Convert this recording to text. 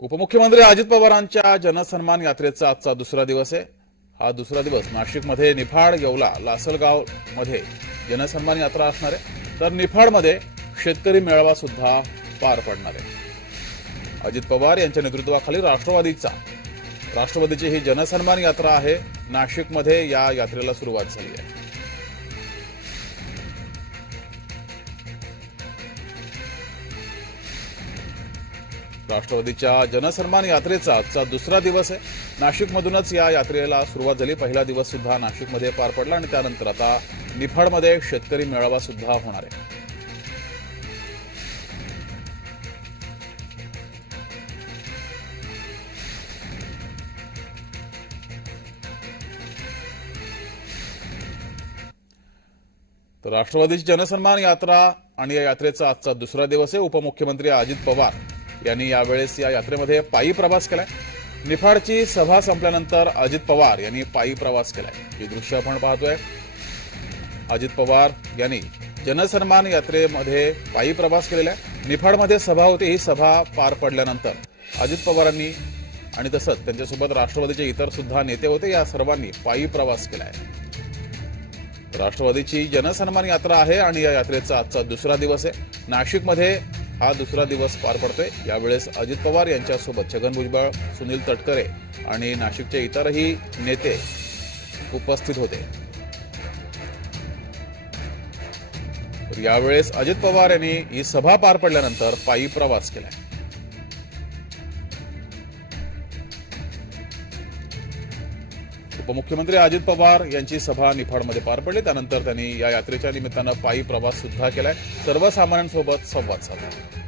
उपमुख्यमंत्री अजित पवारांच्या जनसन्मान यात्रेचा आजचा दुसरा दिवस आहे. हा दुसरा दिवस नाशिकमध्ये निफाड येवला लासलगावमध्ये जनसन्मान यात्रा असणार आहे. तर निफाडमध्ये शेतकरी मेळावा सुद्धा पार पडणार आहे. अजित पवार यांच्या नेतृत्वाखाली राष्ट्रवादीचा राष्ट्रवादीची ही जनसन्मान यात्रा आहे. नाशिकमध्ये या यात्रेला सुरुवात झाली आहे. राष्ट्रवादीच्या जनसन्मान यात्रेचा आजचा दुसरा दिवस आहे. नाशिकमधूनच या यात्रेला सुरुवात झाली. पहिला दिवस सुद्धा नाशिकमध्ये पार पडला आणि त्यानंतर आता निफाडमध्ये शेतकरी मेळावा सुद्धा होणार आहे. तर राष्ट्रवादीची जनसन्मान यात्रा आणि या यात्रेचा आजचा दुसरा दिवस आहे. उपमुख्यमंत्री अजित पवार यांनी यावेळेस या यात्रेमध्ये पायी प्रवास केलाय. निफाडची सभा संपल्यानंतर अजित पवार यांनी पायी प्रवास केलाय. हे दृश्य आपण पाहतोय. अजित पवार यांनी जनसन्मान यात्रेमध्ये पायी प्रवास केलेला आहे. निफाडमध्ये सभा होती. ही सभा पार पडल्यानंतर अजित पवारांनी आणि तसंच त्यांच्यासोबत राष्ट्रवादीचे इतर सुद्धा नेते होते. या सर्वांनी पायी प्रवास केलाय. राष्ट्रवादीची जनसन्मान यात्रा आहे आणि या यात्रेचा आजचा दुसरा दिवस आहे. नाशिकमध्ये हा दुसरा दिवस पार पडतोय. यावेळेस अजित पवार यांच्यासोबत छगन भुजबळ सुनील तटकरे आणि नाशिकचे इतरही नेते उपस्थित होते. यावेळेस अजित पवार यांनी ही सभा पार पडल्यानंतर पायी प्रवास केला उपमुख्यमंत्री अजित पवार यांची सभा निफाडमध्ये पार पडली. त्यानंतर त्यांनी या यात्रेच्या निमित्तानं पायी प्रवास सुद्धा केलाय. सर्वसामान्यांसोबत संवाद साधला.